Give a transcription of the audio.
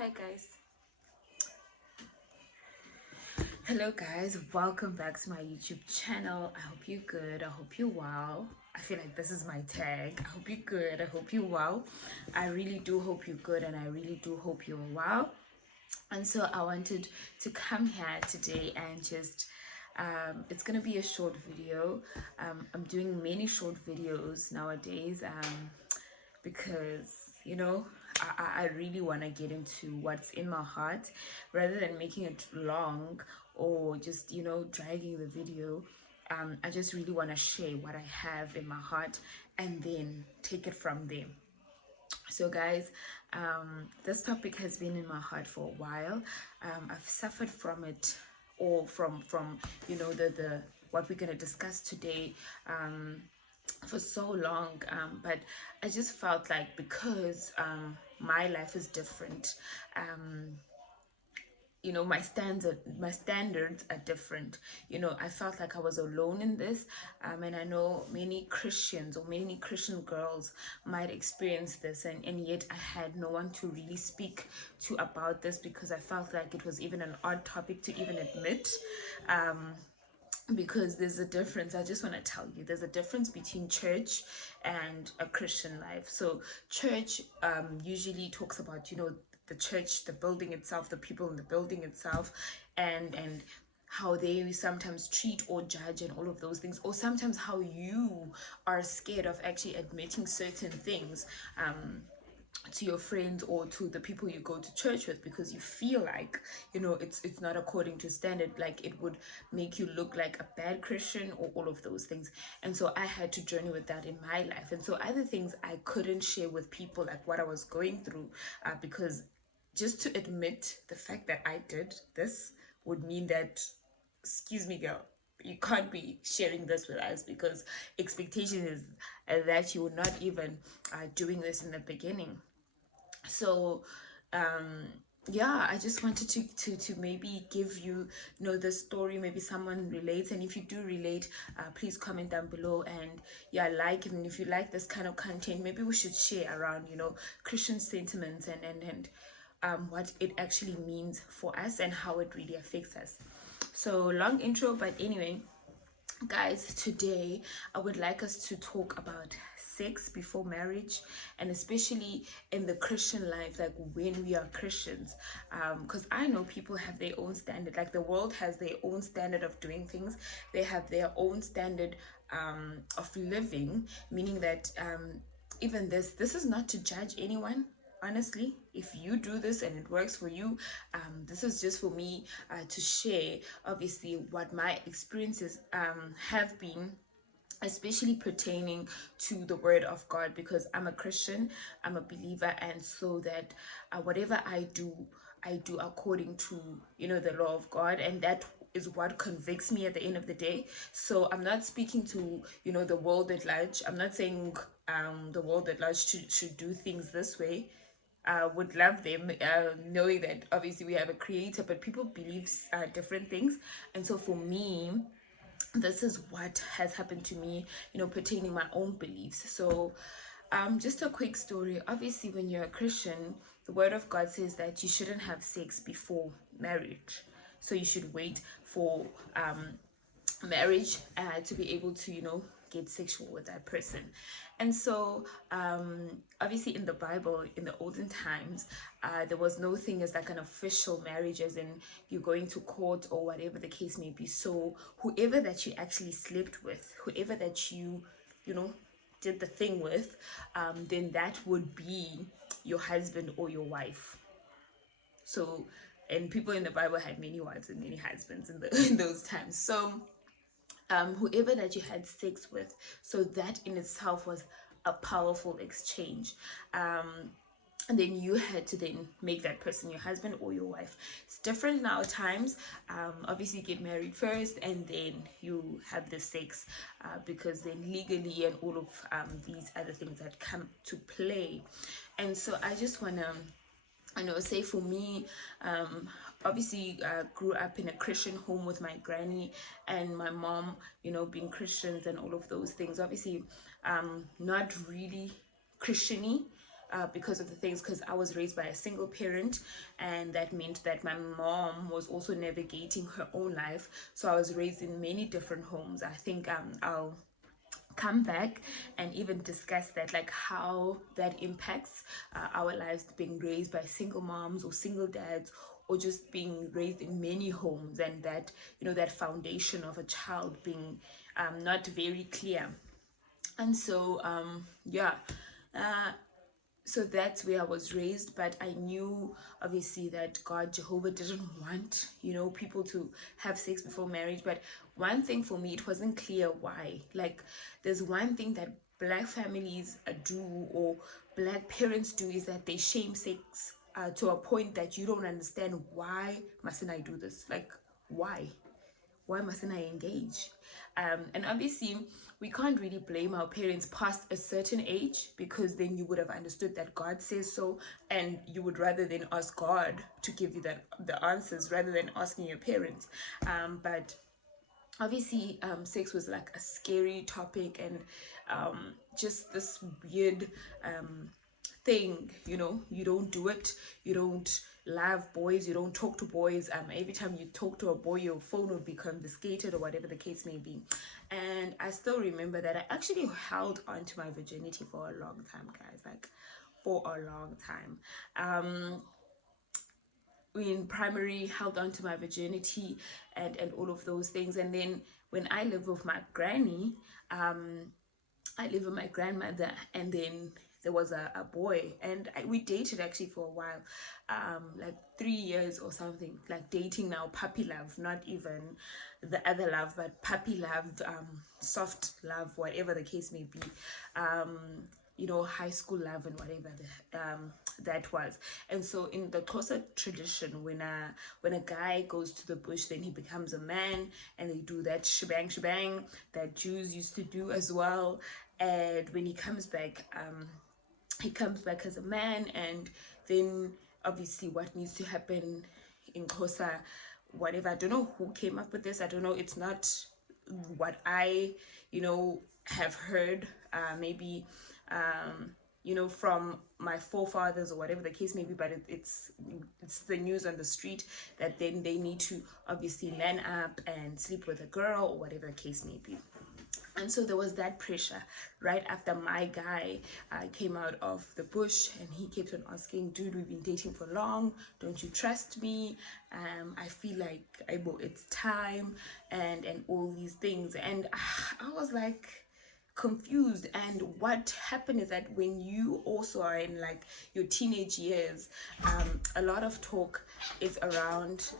Hi guys. Hello guys, welcome back to my YouTube channel. I hope you're good. I hope you're well. I feel like this is my tag. I hope you're good. I hope you're well. I really do hope you're good and I really do hope you're well. And so I wanted to come here today and just it's gonna be a short video. I'm doing many short videos nowadays because I really want to get into what's in my heart rather than making it long or just dragging the video. I just really want to share what I have in my heart and then take it from there. So guys, this topic has been in my heart for a while. I've suffered from it, or from the what we're going to discuss today, for so long, but I just felt like because my life is different, my standards are different. I felt like I was alone in this, and I know many Christians or many Christian girls might experience this, and yet I had no one to really speak to about this because I felt like it was even an odd topic to even admit. Because there's a difference. I just want to tell you there's a difference between church and a Christian life. So church usually talks about the church, the building itself, the people in the building itself, and how they sometimes treat or judge and all of those things, or sometimes how you are scared of actually admitting certain things to your friends or to the people you go to church with, because you feel like it's not according to standard, like it would make you look like a bad Christian or all of those things. And so I had to journey with that in my life, and so other things I couldn't share with people, like what I was going through, because just to admit the fact that I did this would mean that, excuse me girl, you can't be sharing this with us, because expectation is that you were not even doing this in the beginning. So yeah, I just wanted to maybe give the story. Maybe someone relates, and if you do relate, please comment down below, and yeah, and if you like this kind of content, maybe we should share around Christian sentiments and what it actually means for us and how it really affects us. So long intro, but anyway guys, today I would like us to talk about sex before marriage, and especially in the Christian life, like when we are Christians, because I know people have their own standard, like the world has their own standard of doing things. They have their own standard of living, meaning that even this is not to judge anyone. Honestly, if you do this and it works for you, this is just for me to share obviously what my experiences have been, especially pertaining to the word of God, because I'm a Christian, I'm a believer, and so that whatever I do according to the law of God, and that is what convicts me at the end of the day. So I'm not speaking to the world at large. I'm not saying the world at large should do things this way. Would love them, knowing that obviously we have a creator, but people believe different things. And so for me, this is what has happened to me, pertaining my own beliefs. So just a quick story. Obviously, when you're a Christian, the word of God says that you shouldn't have sex before marriage. So you should wait for marriage to be able to get sexual with that person. And so obviously in the Bible, in the olden times, there was no thing as like an official marriage, as in you're going to court or whatever the case may be. So whoever that you actually slept with, whoever that you did the thing with, then that would be your husband or your wife. So, and people in the Bible had many wives and many husbands in those times. So whoever that you had sex with, so that in itself was a powerful exchange. And then you had to then make that person your husband or your wife. It's different now times. Obviously you get married first and then you have the sex, because then legally and all of these other things that come to play. And so I just want to say, for me, obviously grew up in a Christian home with my granny and my mom, being Christians and all of those things. Obviously not really Christiany, because of the things, because I was raised by a single parent, and that meant that my mom was also navigating her own life. So I was raised in many different homes. I think I'll come back and even discuss that, like how that impacts our lives, being raised by single moms or single dads, or just being raised in many homes, and that, you know, that foundation of a child being not very clear. And so yeah, so that's where I was raised. But I knew obviously that God, Jehovah, didn't want, you know, people to have sex before marriage. But one thing for me, it wasn't clear why. Like, there's one thing that black families do, or black parents do, is that they shame sex to a point that you don't understand. Why mustn't I do this? Like, why mustn't I engage? And obviously, we can't really blame our parents past a certain age, because then you would have understood that God says so, and you would rather than ask God to give you the answers rather than asking your parents. But obviously, sex was like a scary topic, and just this weird thing, you know. You don't do it, you don't love boys, you don't talk to boys. Every time you talk to a boy, your phone will be confiscated, or whatever the case may be. And I still remember that I actually held on to my virginity for a long time, guys, like for a long time. In primary, held on to my virginity, and all of those things. And then when I lived with my granny, I lived with my grandmother, and then there was a boy, and we dated actually for a while, like 3 years or something, like dating now, puppy love, not even the other love, but puppy love, soft love, whatever the case may be. You know, high school love and whatever that was. And so in the Xhosa tradition, when a guy goes to the bush, then he becomes a man, and they do that shebang that Jews used to do as well. And when he comes back as a man. And then obviously what needs to happen in Xhosa, whatever, I don't know who came up with this, I don't know, it's not what I, you know, have heard, maybe you know, from my forefathers or whatever the case may be, but it's the news on the street that then they need to obviously man up and sleep with a girl, or whatever the case may be. And so there was that pressure right after my guy came out of the bush, and he kept on asking, dude, we've been dating for long, don't you trust me? I feel like it's time, and all these things. And I was like confused. And what happened is that when you also are in like your teenage years, a lot of talk is around